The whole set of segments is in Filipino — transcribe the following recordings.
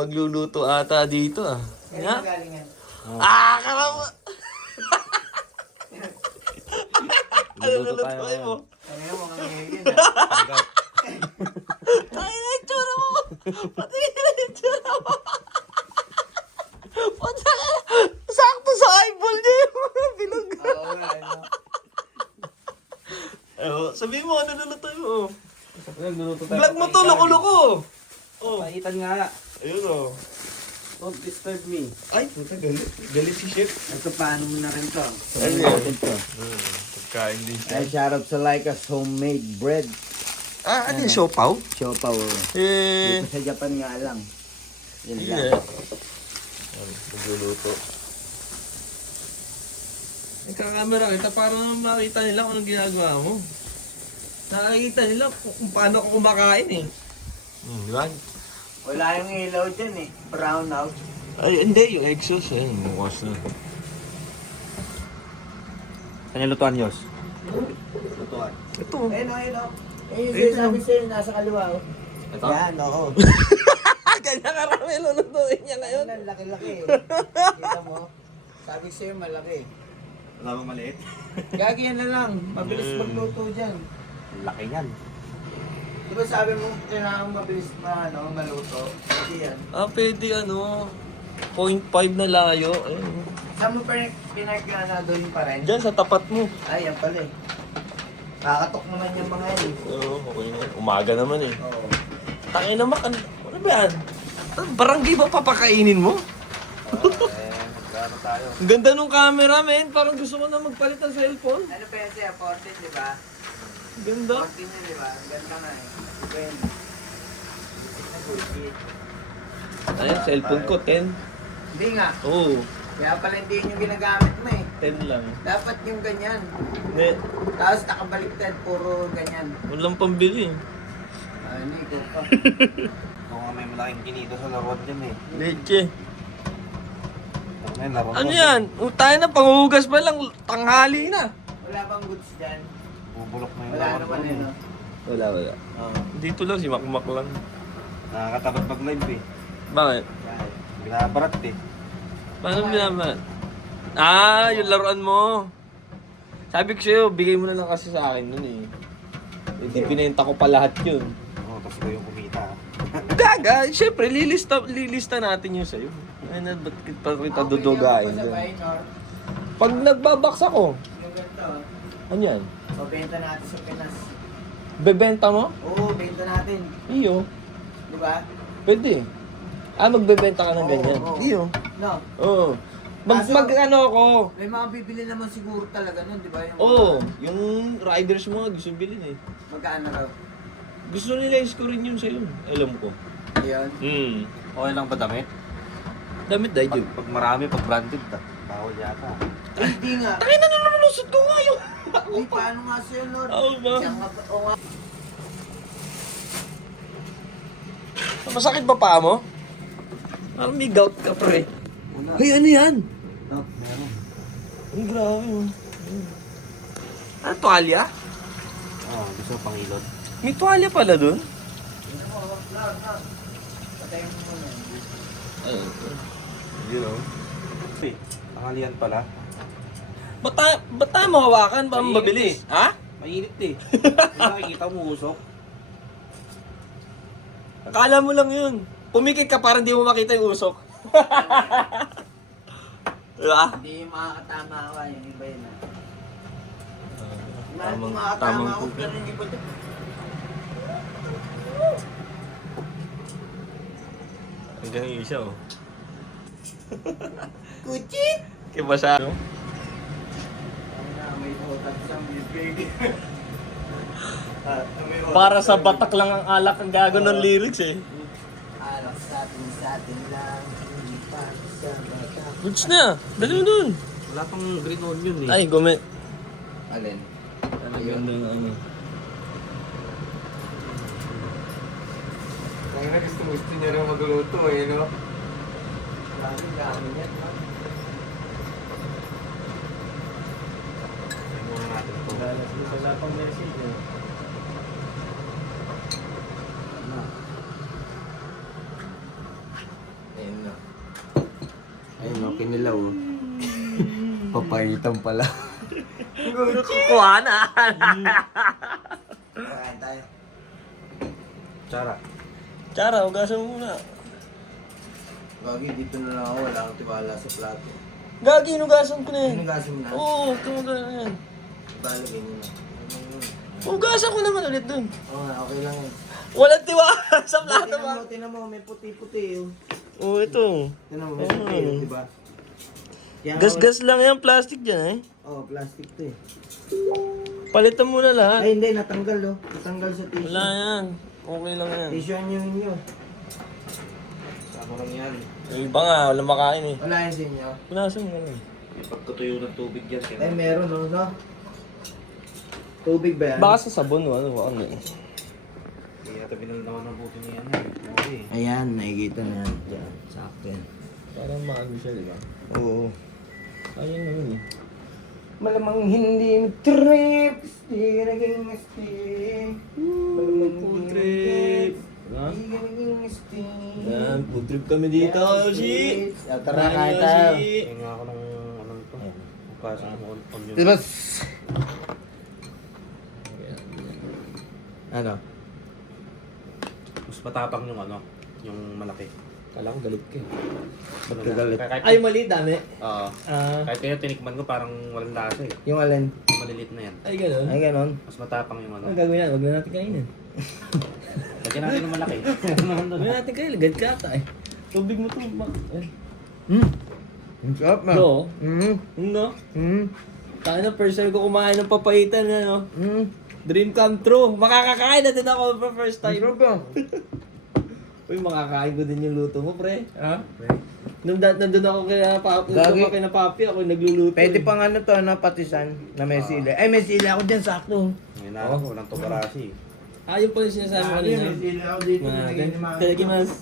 magluluto ata dito ah. Kaya Nga? magaling yan. Karama! Ano lulutuin mo? Kaya mga ngayon ah. Tayo na yung tsura mo! Pati na yung tsura mo! Pati sakto sa eyeball niya yung bilog. Oo nga, ano. Sabihin mo, ano lulutuin mo? Nagluluto tayo. Vlog mo to, loko-loko! Oh, Paitan nga. ayun oh. Don't disturb me. Ay, puta, galit. Galit si Chef. Ito, paano mo na rin to? Ano Natin to. Pagkain din Ay, shoutout sa Lyca's homemade bread. Ah, ano yung siopaw? Siopaw. Eh, Dito sa Japan nga lang. Yan yeah. lang. Nagluluto. Nagkakamera kita para makita nila kung anong ginagawa mo. Nakakita nila kung paano ako kumakain eh. Di ba? Wala yung ilaw dyan eh. Brown out. Ay, hindi. Yung exhaust eh. Mukas na. Kanya lutuan, Yos? Lutuan. Ito. Ayun o, ayun o. Ayun yung sabi sa'yo, nasa kaliwa o. Ito? Yan, oo. Kanya karami lulutuin niya ngayon. Ayun, laki-laki eh. Kita mo? Sabi sa'yo, malaki. Wala bang maliit? Gagi yan na lang. Mabilis magluto dyan. Laki yan. Di ba sabi mo, kailangan mabilis maluto? Hindi yan. Ah, pwede ano. 0.5 na layo. Ayun. Saan mo pinagkanadoyin pa rin? Diyan sa tapat mo. Ay, yan pala eh. Kakatok naman yung mga yan eh. Oo, okay na. Umaga naman eh. Oo. Tangin na ano ba yan? Barangay ba papakainin mo? Magkano tayo? Ang ganda nung camera, men. Parang gusto ko na magpalit ng cellphone. Ano pa yan siya? 14, di ba? Ganda. 14 yun, di ba? Ganda nga eh. Iba yun. Nag-ulkit. Ayun, cellphone ko, 10. Hindi nga. Oo, Kaya pala hindi yun yung ginagamit mo eh. 10 lang. Dapat yung ganyan. Hindi, Tapos nakabaliktad, puro ganyan. walang pambili. Hindi ko pa. Kung nga may malaking kinito sa laruan dyan eh. Leche. Ngayon, laruan Ano yan? Tayo na, panghugas pa lang. Tanghali na. Wala bang goods dyan? Bubulok mo yung Wala laruan naman ko. eh, no? Wala. Dito lang, si Makmak lang. Nakakatakot mag-live eh. Bakit? Yan. Binabarat eh. Paano binaman? Ah, yung laruan mo. Sabi ko sa'yo, bigay mo na lang kasi sa akin nun eh. Hindi pinenta ko pa lahat yun. Oo, tapos ko yung kumita. Gaga, syempre, lilista natin yung sa'yo. Ay na, ba't kita dudugain Sa dun? minor, Pag nagbabaks ako, yung ganito, ano yan? pabenta natin sa Pinas. Bebenta mo? Oo, benta natin. Iyo. Di ba? Pwede. Ah, magbebenta ka ng ganyan? Oo. Iyo. No. Oo. Mag ano ako? May mga bibili naman siguro talaga nun, di ba? Yung Oo. Yung riders mo nga gusto bilhin eh. magkano raw? Gusto nila isko rin yun sa'yo. Alam ko. Ayun. Okay lang ba damit? Damit dahil yun. Pag marami, pag branded, bawal yata. Hindi nga. Takin na nalulusot ko nga yun. Uy, paano nga sa'yo, Lord? Oo ba? Siya nga, oo nga. Masakit ba paa mo? Parang may gout ka pre. Wala. Hey, ano yan? No, meron. Ay, grabe oh. Ano, tuwalya? Oo, gusto ko pangilod. May tuwalya pala dun? Ano mo, Lord. Patayin mo muna. Ay, you know. Eh, pangalian pala. Ba't tayo mahawakan? Ba Mainit mabilis? Ha? Mainit eh. Kung nakikita mo usok. Akala mo lang yun. Pumikit ka para hindi mo makita yung usok. Diba? Hindi makakatama ako, yung iba yun ah. Tamang Makakatama ako, pupil. pero hindi ko ito. Hanggang yung isa oh. Kuchit! Kaya masyado. May utak sa bibig. Para sa batak lang ang alak ang gago ng lyrics eh. Alak sa atin lang, hindi pa sa bata. Goods na. Dali mo dun. Wala pang green onion eh. Ay, gumi. Alin? Talagang doon ano. Kaya na gusto niya rin magluluto eh, no? Marami gamit yan, no? Tingnan muna natin ito. Wala pang message eh. Ano? Ayun na. Ayun o, kinilaw o. Papaitan pala. Kuha na. Kain tayo. Tsara. Tsara, ugasan mo muna. Gagi, dito na lang ako. Wala akong tiwala sa plato. Gagi, inugasan ko na yan. Hinugasin mo na. Oo, tumuga na yan. Balagay mo na. Ugasan ko naman ulit dun. Oo nga, okay lang yun. Walang tiwala sa plato ba? Tinan mo, may puti-puti yun. Oo, ito. Tinan mo, may puti yun, diba? Kaya nga- Gas-gas lang yan, plastic dyan eh. Oo, plastic to eh. Palitan mo na lahat. Ay, hindi, natanggal oh. Natanggal sa tissue. Wala yan. Okay lang yan. Tissue nyo ninyo. Sama lang yan. Yung iba nga, wala makain eh. Wala yan sa inyo. Punasan mo lang. May pagkatuyo ng tubig yan. Ay, meron oh, no? Tubig ba yan? Baka sa sabon o ano, ano eh. Kaya tabi na naman ng buti niya yan. Okay. Ayan, nakikita na yan. Yan, sakto yan. Parang maano siya, di ba? Oo. Ayun naman eh. Malamang hindi trip, di naging mesti. Malamang food trip. Di naging mesti. Yan, food trip kami dito, Yoshi. Tara, kain tayo. Kaya nga ako ng ano to. Bukas ng onion. Tibas! Ano? Mas matapang yung ano. Yung malaki. Kala ko galit ka eh. Ba't ka galit? Kahit, Ay, mali, dami. Oo. Ah, Kahit kaya tinikman ko parang walang lasa eh. Yung alin? Yung maliliit na yan. ay ganun. Ay, ganon. Mas matapang yung ano. Ang gagawin natin, huwag na natin kainin. Lagyan natin ng malaki. Huwag na natin kainin, gad ka ata eh. Tubig mo to, eh. Ang sarap na. No? Mm. No? Mm. Tayo na, first time ko kumain ng papaitan na, no? Mm. Dream come true. Makakakain na din ako for first Ang time. sarap na. Uy, makakain ko din yung luto mo, pre. Ha? Nandun ako kaya Papi, Gagi. kaya na Papi, ako nagluluto. Pwede eh. pang ano to, ano, patisan na may sili. Ay, may sili ako dyan, sakto. Ngayon na ako, walang tobarashi. Ah, yun pala yung sinasabi ko kanina. May sili ako dito. Tadakimasu.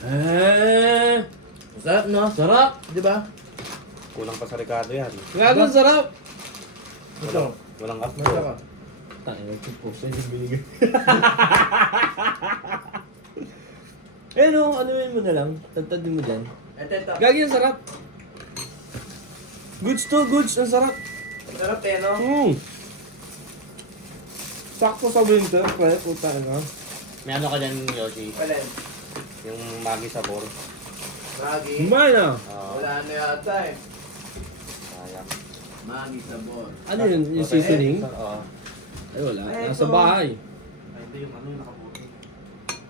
Eh, Sarap, no? sarap. Di ba? Kulang pa sa Ricardo yan. Gago, sarap. Ito. Walang asto. Masarap. Tayo, nagpo-post na yung binigay. Eh no, ano yun mo na lang? Tantadin mo dyan. Ito. Gagi, ang sarap. Goods to goods, ang sarap. Sarap eh, no? Sakto sa winter, pre. Puta ka na. May ano ka dyan, Yoshi? Alin? Yung Maggi sabor. Ragi. Kumain na. Wala na yata eh. Sayang. Magi sabon. Ano yun? Yung seasoning? Oo. Ay wala. Ay, Nasa ito. bahay. Ay, ito yung ano yung nakabuti.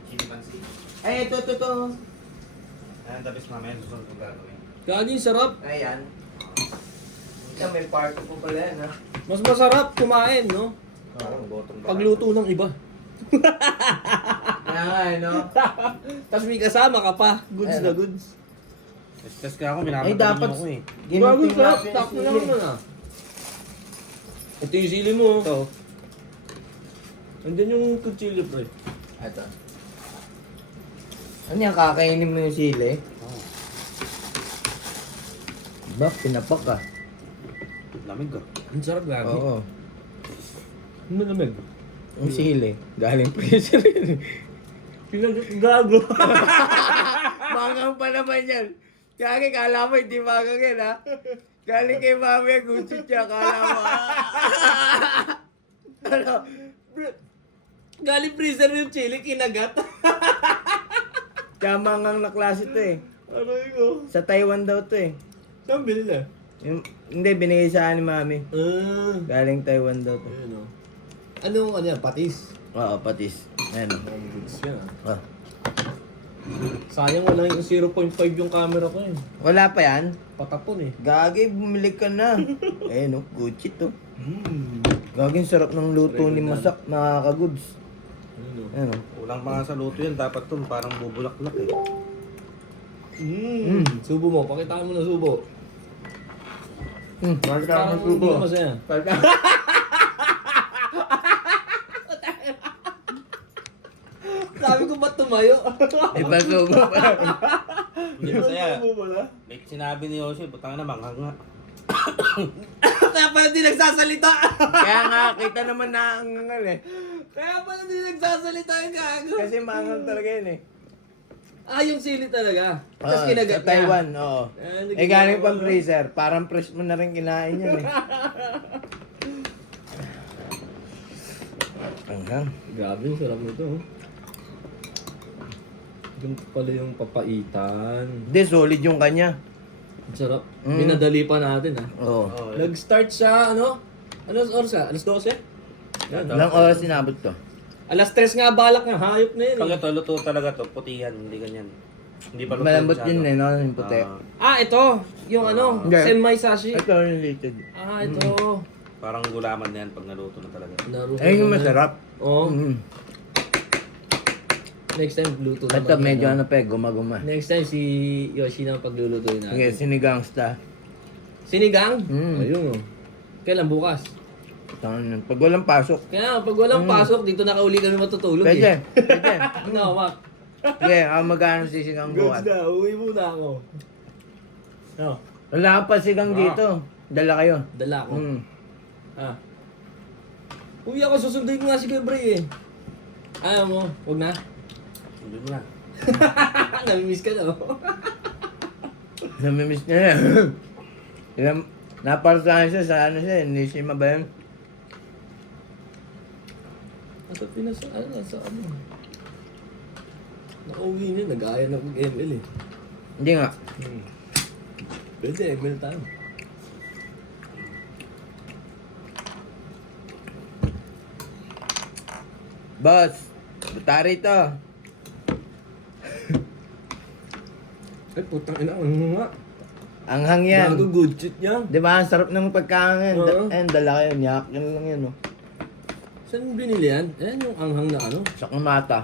Chili pansi. Ay, ito. Ayan, tapos mamaya susunod kong gagawin. Gagi, sarap. Ayan. Yan, may part po pala yan, ha? Mas masarap kumain, no? Parang botong Pagluto ng iba. Kaya nga, no? Tapos may kasama ka pa. Goods Ayun. na goods. Stress ka ako, minamagal Ay, dapat- ako eh. Gago, Ginuting sarap. natin Takpo yung naman sili. na. Ito yung sili mo. Ito. Andyan yung kuchilyo, pre. Ito. Ano yan, kakainin mo yung sili? Oh, Ba, pinapak ka. lamig ka. Ang sarap, gagi. Oo. Ano lamig? Yung sili. Galing freezer yun. Gago. Magang pa naman yan. Kaya kala mo hindi magang yan, ha? Galing kay mami ang gusto siya, kala mo, ha? Ano? Galing freezer yung chili, kinagat. Kamangang na klase to eh. Ano yun? Sa Taiwan daw to eh. Saan binila? Hindi, binigay sa akin ni mami. Galing Taiwan daw to. Ayun o. Anong ano yan? Patis? Oo, patis. Ayan. Ang goods yan Ah. Sayang wala yung 0.5 yung camera ko yun. Wala pa yan? Patapon eh. Gagi, bumili ka na. Eh no, Gucci to. Gagi, sarap ng luto ni Masak, nakaka-goods. Ano? Ayan o. Kulang pa nga sa luto yan, dapat to parang bubulak-lak eh. Subo mo, pakitaan mo na subo. Bakit ka Parang masubo? hindi ka masaya. Sabi ko ba't tumayo? Iba subo pa. Hindi masaya. Subo pala. May sinabi ni Yoshi, butang na manghang nga. Kaya pala hindi nagsasalita. Kaya nga, kita naman na ang eh. Kaya pala hindi nagsasalita yung gago. Kasi mangang talaga yun eh. Ah, yung sili talaga. Tapos kinagat Sa Taiwan, oo. Eh, Galing pang freezer. Parang fresh mo na rin kinain yan eh. Hanggang. Grabe, sarap nito. Yung pala yung papaitan. Hindi, solid yung kanya. Ang sarap. Minadali pa natin Oo. Nag-start sa ano? Ano oras ka? Alas 12? Ilang oras sinabot to? Alas 3 nga balak nga. Hayop na yun. Pag ito, luto talaga to, putihan, hindi ganyan. Hindi pa luto Malambot masyado. yun eh, no? Yung puti. Ito. Yung ano, Hindi. semi-sashi. Ito related. Ito. Parang gulaman na yan pag naluto na talaga. Ayun yung masarap. Oo. Mm. Next time, luto na. Ito medyo ano pa eh, guma-guma. Next time, si Yoshi na ang paglulutuin natin. Sige, sinigangsta. Sinigang? Mm. Ayun o. Kailan bukas? Tangan. Pag walang pasok. Kaya pag walang pasok, dito na kauli kami matutulog Pwede, pwede. No, Mac. Sige, magkano sisigang bukas. na, uwi muna ako. No, Wala pa sigang dito. Dala kayo. dala ko. Mm. Uwi ako, susunduin ko nga si Bray eh. Ayaw mo, huwag na. Hindi mo na. Namimiss ka na. Namimiss niya yan. Ilang, naparsahan siya sa ano siya, hindi siya mabayan. Sa Pinas, sa ano? Nakauwi niya, nag-aaya na mag-ML eh. Hindi nga. Pwede, ML tayo. Boss, butari to. Ay, putang ina, ano nga? Anghang yan. Bago good shit niya. Di ba? Ang sarap ng pagkain. Oo. Dala kayo. Nyak. Yan lang yan, oh. Saan mo binili yan? Ayan yung anghang na ano? Sa kumata.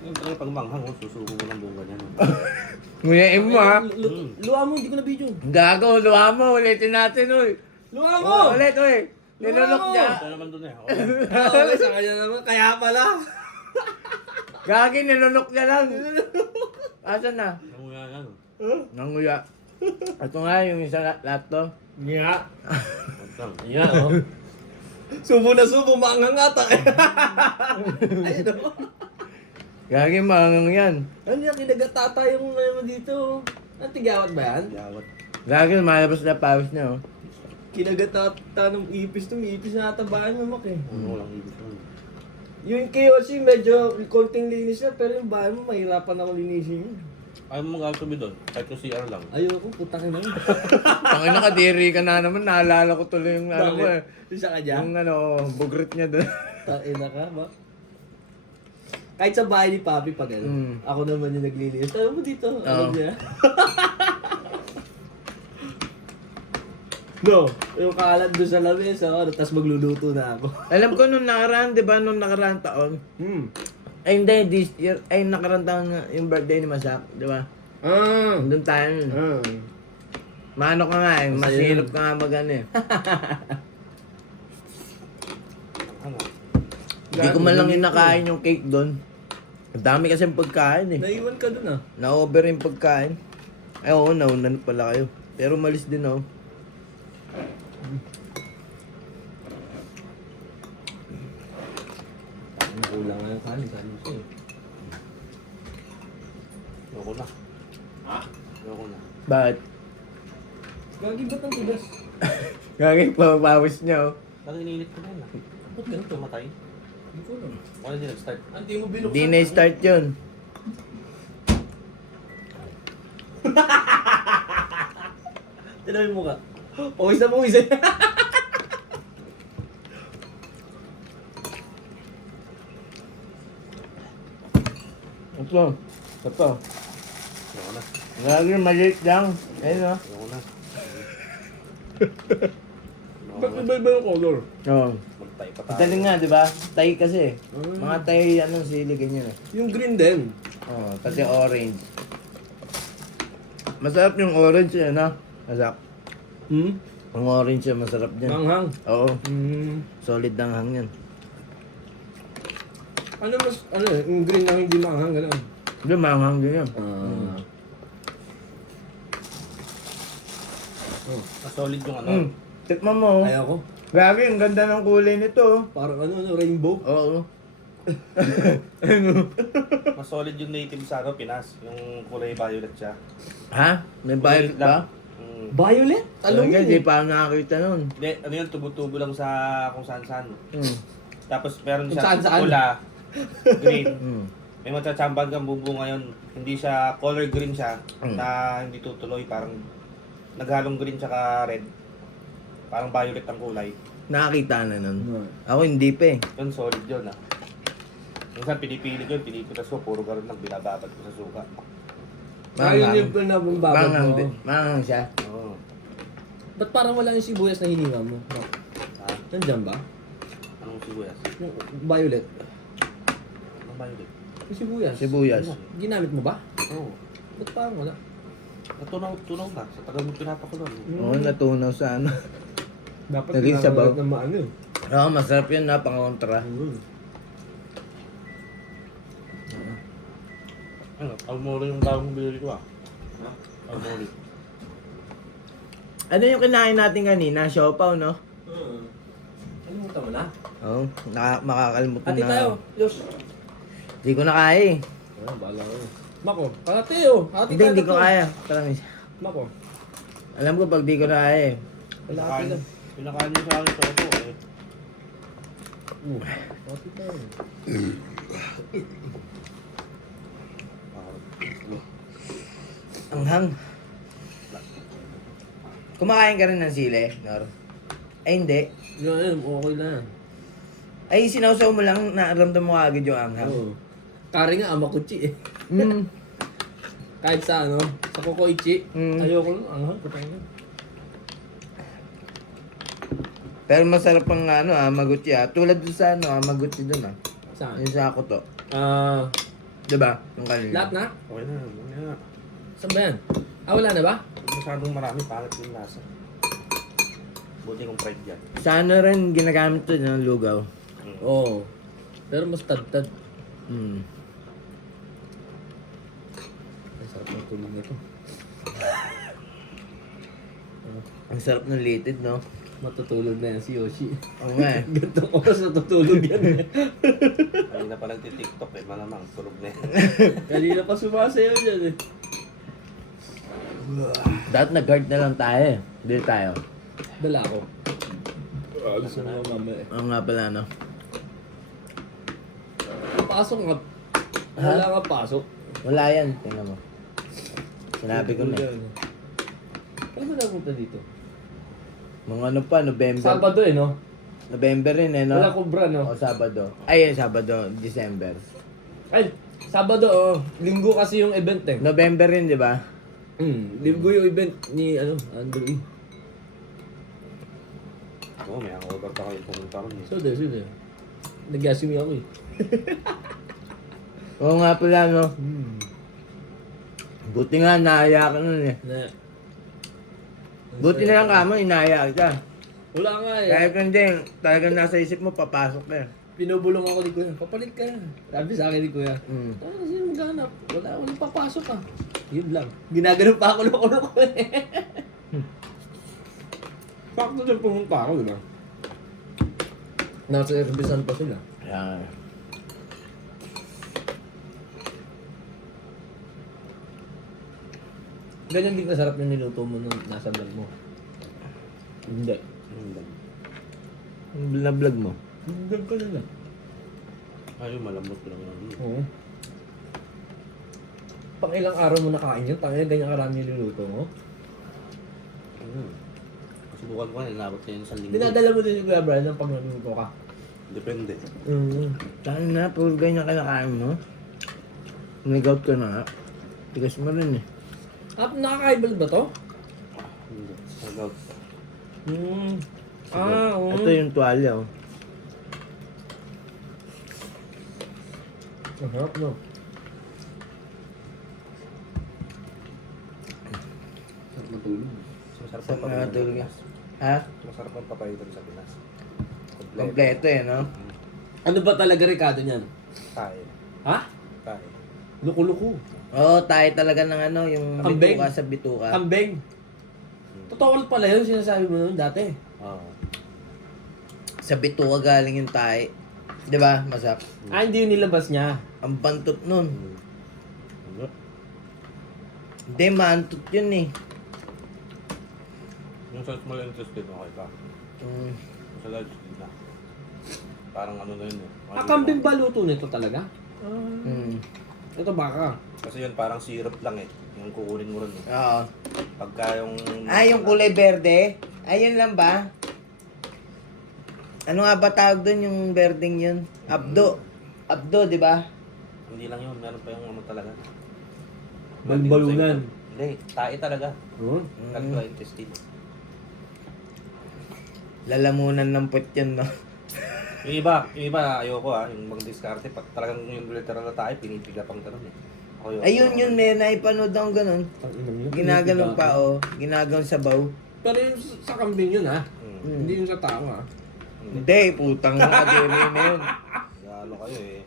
Yung talaga pag manghang, susubo mo ng buong ganyan. Nguyain mo, ha? Luwa mo, hindi ko na video. Gago, luha mo. Ulitin natin, uy. Luwa mo! Oh, ulit, uy. Nilunok Luha mo! niya. Ito naman dun eh. Okay, sa kanya naman. Kaya pala. Gagi, nilunok niya lang. Asan na? Nanguya yan. Nanguya. Ito nga, yung isa lahat to. Nga. Lang. Yan, oh. Subo na subo, maanghang ata. Ayun, oh. Gagi, mangang yan. Ano yan, kinagatata yung ano dito. Ang tigawat ba yan? Yawat. Gagi, malabas na pawis niya, oh. Kinagatata ng ipis to, may ipis na natabaan mo, Mak eh. Ano lang ibig nun. Yung KOC, medyo konting linis na, pero yung bahay mo, mahirapan ako linisin yun. Ayaw mo mag-altubi doon. Kahit yung CR lang. Ayoko, putang ina yun. Tangin na kadiri ka na naman. Naalala ko tuloy yung ano mo, eh. Yung sa kanya? Yung ano, bugrit niya doon. Taina ka ba? Kahit sa bahay ni Papi pag ano, ako naman yung naglilinis. Tayo mo dito, alam niya. No, yung kalat doon sa lamesa, ano, tapos magluluto na ako. Alam ko nung nakaraan, di ba, nung nakaraan taon, ay hindi, this year, ay nakaraan taon nga, yung birthday ni Masak, di ba? Doon tayo nun. Mano ka nga eh, masilap ka nga mag ano eh. Ano? Hindi ko man lang yung nakain yung cake doon. Ang dami kasi pagkain eh. Naiwan ka doon ah. Na-over yung pagkain. Ay oo, naunan pala kayo. Pero malis din ako. Kulang nga yung kanin, kanin siya eh. Ayoko na. Ayoko na. Bakit? Gagi ba't ang tigas? Gagi, pamapawis niya oh. Bakit iniinit ko na yun ah? Ba't ganito? Tumatay? Hindi ko alam. Wala din nag-start. Hindi mo binuksan. Di na-start yun. Tinabi mo ka. Pawis na pawis eh. Ito. Ito. Ayoko na. Gagi, maliit lang. Ayun oh. Ayoko na. Ba't iba-iba yung color? Oo. Magtay pa tayo. Galing nga, di ba? Tay kasi. Mga tay, anong sili, ganyan eh. Yung green din. Oo, pati orange. Masarap yung orange eh, no? Masarap. Ang orange siya, masarap dyan. Manghang. Oo, solid ng hang yan. Ano mas, ano eh, yung green lang hindi manghang, gano'n. Hindi, manghang din yan. Solid yung ano. Tikman mo. Ayaw ko. Grabe, ang ganda ng kulay nito. Parang rainbow. Oo. Mas solid yung native sa Pinas. Yung kulay violet siya. Ha? May violet ba? Violet? Talong Talaga, yun di eh. pa ako nakakita nun. Hindi, ano yun, tubo-tubo lang sa kung saan-saan. Hmm. Tapos meron Kung siya saan-saan? pula, green. Hmm. May matsatsamban kang bubo ngayon. Hindi siya color green siya Mm. na hindi tutuloy. Parang naghalong green tsaka red. Parang violet ang kulay. Nakakita na nun. Ako hindi pa eh. Yun, solid yun ah. Minsan pinipili ko yun, pinipitas ko, puro gano'n lang, binababad ko sa suka. Kaya yung nipple na mong babad Mangang, mo. mangang siya. Oo. Ba't parang wala yung sibuyas na hininga mo? Ah, Nandyan ba? anong sibuyas? Yung violet. Anong violet? Yung sibuyas. Sibuyas. Ginamit mo ba? Oo. Ba't parang wala? Natunaw na, sa tagal mo pinapakulon. Oo, natunaw sa ano. Dapat Naging sabaw. na maano eh. Oo, masarap yun na, pang-kontra. Ano, almori yung bagong binili ko ah. Ha? Almori. Ano yung kinain natin kanina? Siopaw, no? Kalimutan mo na. Oo, makakalimutan Ati na. tayo. Los. Hindi ko na kaya eh. Bahala ko. Mako, kalate oh. Ati Hindi, tayo hindi ko tatlo. kaya. Promise. Mako. Alam ko pag di ko na kaya eh. Kalate lang. Pinakain niyo sa akin sa opo eh. Ati tayo. Anghang. Kumakain ka rin ng sili, Nor? Ay, hindi. Yan, okay na. Ay, sinawsaw mo lang, naramdam mo agad yung anghang. Oo. Kari nga, amakuchi eh. Mm. Kahit sa ano, sa Kokoichi. Mm. Ayoko lang, anghang. Patay na. Pero masarap ang ano, maguchi Tulad dun sa ano, maguchi dun Saan? Yung sa ako to. Diba? Yung kanina. Lahat na? Okay na, okay na. Saan ba yan? Wala na ba? Masyadong marami, pangit yung lasa. Buti kong fried yan. Sa ano rin ginagamit to ng lugaw. Oo. Pero mas tad-tad. Mm. Ay, sarap ng tulog nito. Ang sarap ng litid, no? Matutulog na yan si Yoshi. Oo nga eh. Gantong oras natutulog yan eh. Kanina pa nagtitiktok eh, malamang tulog na yan. Kanina pa sumasayaw dyan eh. Dapat nag-guard na lang tayo eh. Hindi tayo. Dala ako. Gusto na mama eh. Oo nga pala, no? Pasok nga. Wala nga pasok. Wala yan. Tingnan mo. Sinabi ko na eh. Kailan ba napunta dito? Mga ano pa, November. Sabado eh no? November rin eh, no? Wala kubra no? O Sabado. Ay, Sabado. December. Ay, Sabado oh. Linggo kasi yung event eh. November rin, di ba? Linggo yung event ni ano, Andrew E. Oo, may hangover pa kayo pumunta ron eh. So there. Nag-assume ako eh. Oo nga pala, no? Buti nga, naaya ka nun eh. Na, Buti na lang kamo, inaaya kita. wala nga eh. Kahit hindi, talagang nasa isip mo, papasok na eh. Pinubulong ako ni Kuya. Papalit ka na. Sabi sa akin ni Kuya. Mm. Ano sino maghanap? Walang papasok ah. Yun lang. Ginagano pa ako loko eh. Sakto din pumunta ako, di ba? Nasa servisan pa sila. Kaya, Ganyan din kasarap yung niluto mo nung nasa vlog mo. hindi. Ang vlog mo. Vlog ka na lang. Ayun, malambot lang yun. Oo. Pang ilang araw mo nakain yun? Tangina ganyan karami yung niluto mo? Subukan ko na, inabot kayo sa linggo. Dinadala mo din si Kuya Brian ng pag naluto ka. Depende. Saan na, puro ganyan kinakain mo. Nag-out ka na nga. Tigas mo rin eh. Nakakaibal ba to? Hindi. Nag-out. Oo. Ito yung tuwalya, oh. Ang harap no. Sarap matulog. Masarap Sa ang mga papaya tulog sa yan. Pinas. Ha? Masarap ang papaya doon sa Pinas. Kompleto eh, no? Ano ba talaga Ricardo niyan? Tayo. Ha? Tayo. Luko-luko. Oo, tayo talaga ng ano, yung Kambing. bituka sa bituka. Kambing. Totoo pala yun sinasabi mo noon dati. Oo. Sa bituka galing yung tae. Di ba, Masak? Ah, hindi yun nilabas niya. Ang bantot nun. Hindi, maantot yun eh. Yung sa small intestine, okay pa. Mm. Yung sa large, hindi na. Parang ano na yun eh. Ah, kambing ba luto nito talaga? Mm. Ito baka. Kasi yun parang syrup lang eh. Yung kukunin mo rin eh. Oo. Pagka yung... Yung kulay berde? Ayun lang ba? Ano nga ba tawag doon yung berdeng yun? Abdo. Abdo, di ba? Hindi lang yun, meron pa yung ano talaga. Balbalunan. Hindi, tae talaga. Oh? Kalkula intestine. Lalamunan ng put yun, no? Yung iba ayoko yung mag-discarte. Pag talagang yung literal na tae, pinipiga pang ganun eh. Ako Ayun yun, may naipanood akong ganun. Ginaganon pa, oh. Ginaganon sa baw. Pero yung sa kambing yun ha. Hmm. Hindi yung sa tao ha. Hindi, putang na kadiri na yun. Ano kayo eh.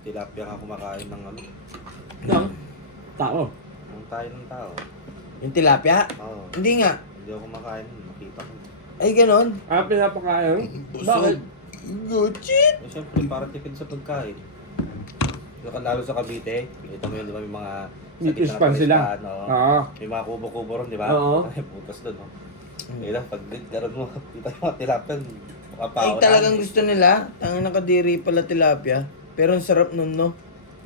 Tilapia nga kumakain ng ano. Ng tao. Ang tayo ng tao. Yung tilapia? Oo. Hindi nga. Hindi ako kumakain. Makita ko. Ay, ganon. Ah, pinapakain? Bakit? Good shit! Eh, syempre, para tipid sa pagkain. Yung lalo sa Cavite, kita mo yun, di ba, may mga... Nipis gitna pan ng sila. palistahan, oo. Oo. May mga kubo-kubo ron, di ba? Oo. Ay, butas doon, no? Kaya pag garon mo, kita yung mga tilapia, Ay, talagang gusto nila. Tangin na kadiri pala tilapia. Pero ang sarap nun, no?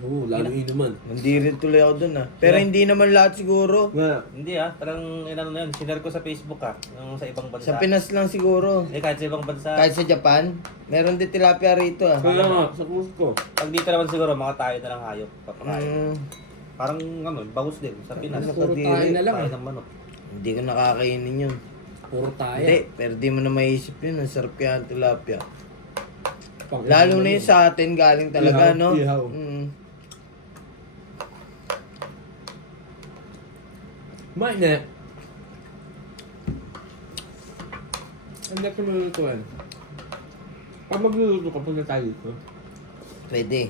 Oo, lalo inuman. Mandiri tuloy ako dun, ah. Pero hindi naman lahat siguro. Nga. Hindi talagang inano na yun. Sinare ko sa Facebook yung sa ibang bansa. Sa Pinas lang siguro. Kahit sa ibang bansa. Kahit sa Japan, meron din tilapia rito, ah. Kaya nga, sa Cusco. Pag dito naman siguro, mga tayo na lang hayop. Papakain. Mm, Parang ano, bagus din sa Pinas. Puro tayo na lang Tayo eh. ng manok. hindi ko nakakainin yun. Puro tayo. Hindi, pero di mo na maisip yun. Ang sarap kaya ang tilapia. Pang- Lalo na yun sa atin, galing talaga, Ihaw, no? ihaw. Mm. May na. Hindi ko nilulutuan. Pag magluluto ka, punta tayo dito. Pwede.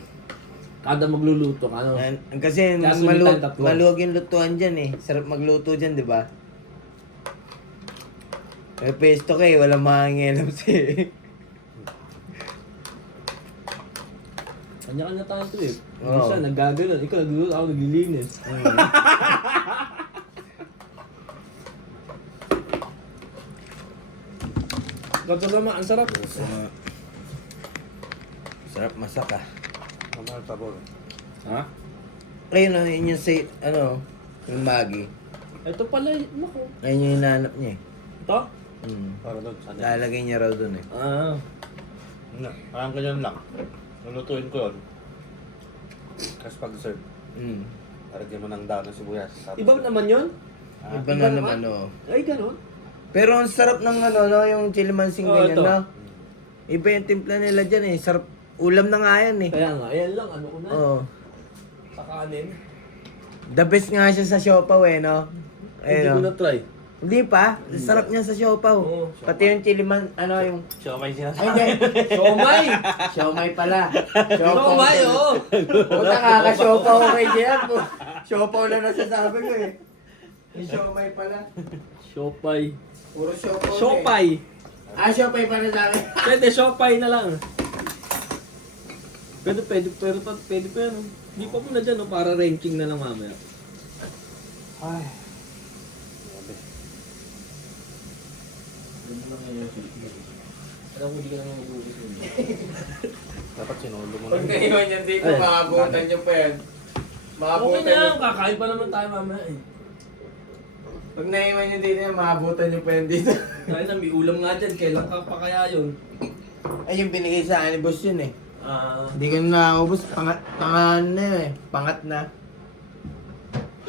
Kada magluluto ka, ano? Kasi Kaya sumitan tatlo. maluwag yung lutuan dyan eh. Sarap magluto dyan, di ba? May pesto ka eh, walang mangingilam si Kanya-kanya tayo ito eh. Oo. Isa, naggaganon. Ikaw nagluluto, ako naglilinis. Gato naman, ang sarap. Sarap masak ah. Ano ang sabor? Ha? Ayun oh, yun yung say, ano, yung Maggi. Ito pala, naku. Ayun yung hinahanap niya eh. Ito? Para doon. Sana. Lalagay niya raw dun eh. Ah. Nga, parang ganyan lang. Lulutuin ko yun. Tapos pag-serve, Mm. lagyan mo ng daon ng sibuyas. Tapos, Iba naman yun? Ah, Iba na naman oh. Ay, ganun. Pero ang sarap ng ano, no, yung chili mansing Oo, ganyan, ito. no? Iba yung timpla nila dyan eh. Sarap. Ulam na nga yan eh. Kaya nga, ayan lang, ano ko na. Oo. Sa kanin. The best nga siya sa siopaw eh, no? Hindi Ayun, ko no? na try. Hindi pa. Sarap niya sa siopaw. Oo, Pati yung chili man, ano yung... siomay Ay, sinasabi. hindi. Siomay! Siomay pala. Siomay, oo! Puta, kaka-siopaw ko kay Jean. Siopaw na nasasabi ko eh. Yung siomay pala. Siopay. Puro siopaw. Siopay! Siopay pala sa akin. Pwede, siopay na lang. Pwede pa yan. Hindi pa muna dyan, no, para ranking na lang mamaya. Ay. Grabe. Alam ko, hindi ka naman mag-uubos mo. Dapat sinulo mo Pag na. naiwan yan dito, Ay. makabutan nyo pa yan. Okay Makabutan na nyo. yan, kakain pa naman tayo mamaya eh. Pag naiwan nyo dito yan, makabutan nyo pa yan dito. Dahil na may ulam nga dyan, kailan ka pa kaya yun? Ay, yung binigay sa akin ni boss yun eh. Ah, Hindi ko na nakakubos. Pangat na yun eh. Pangat na.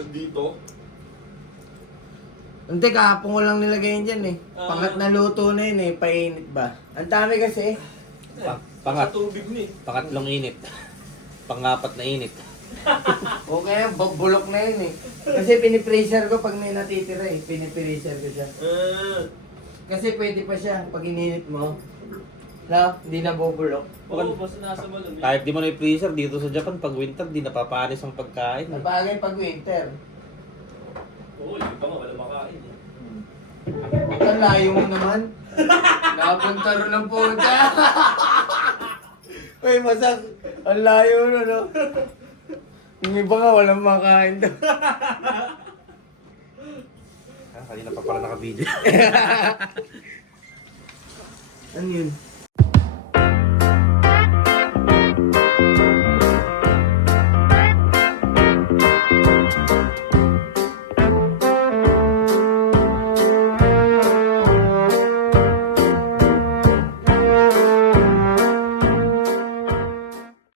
dito? Hindi, kahapon ko lang nilagay yun dyan eh. Pangat na luto na yun eh. Painit ba? Ang dami kasi. Pangat. Sa tubig ni. Pangatlong init. Pangapat na init. Okay, bulok na yun eh. Kasi pinipreser ko pag may natitira eh. Pinipreser ko siya. Kasi pwede pa siya pag ininit mo. No, hindi na bubulok. Oo, basta nasa balon. Kahit di mo na i-freezer dito sa Japan, pag winter, di napapanis ang pagkain. Napagay pag winter. Oo, hindi pa nga, wala makain eh. Ang layo mo naman. Napunta rin ng puta. Uy, masak. Ang layo na, no? Yung iba nga, walang makain daw. Kanina pa pala naka-video. Ano yun?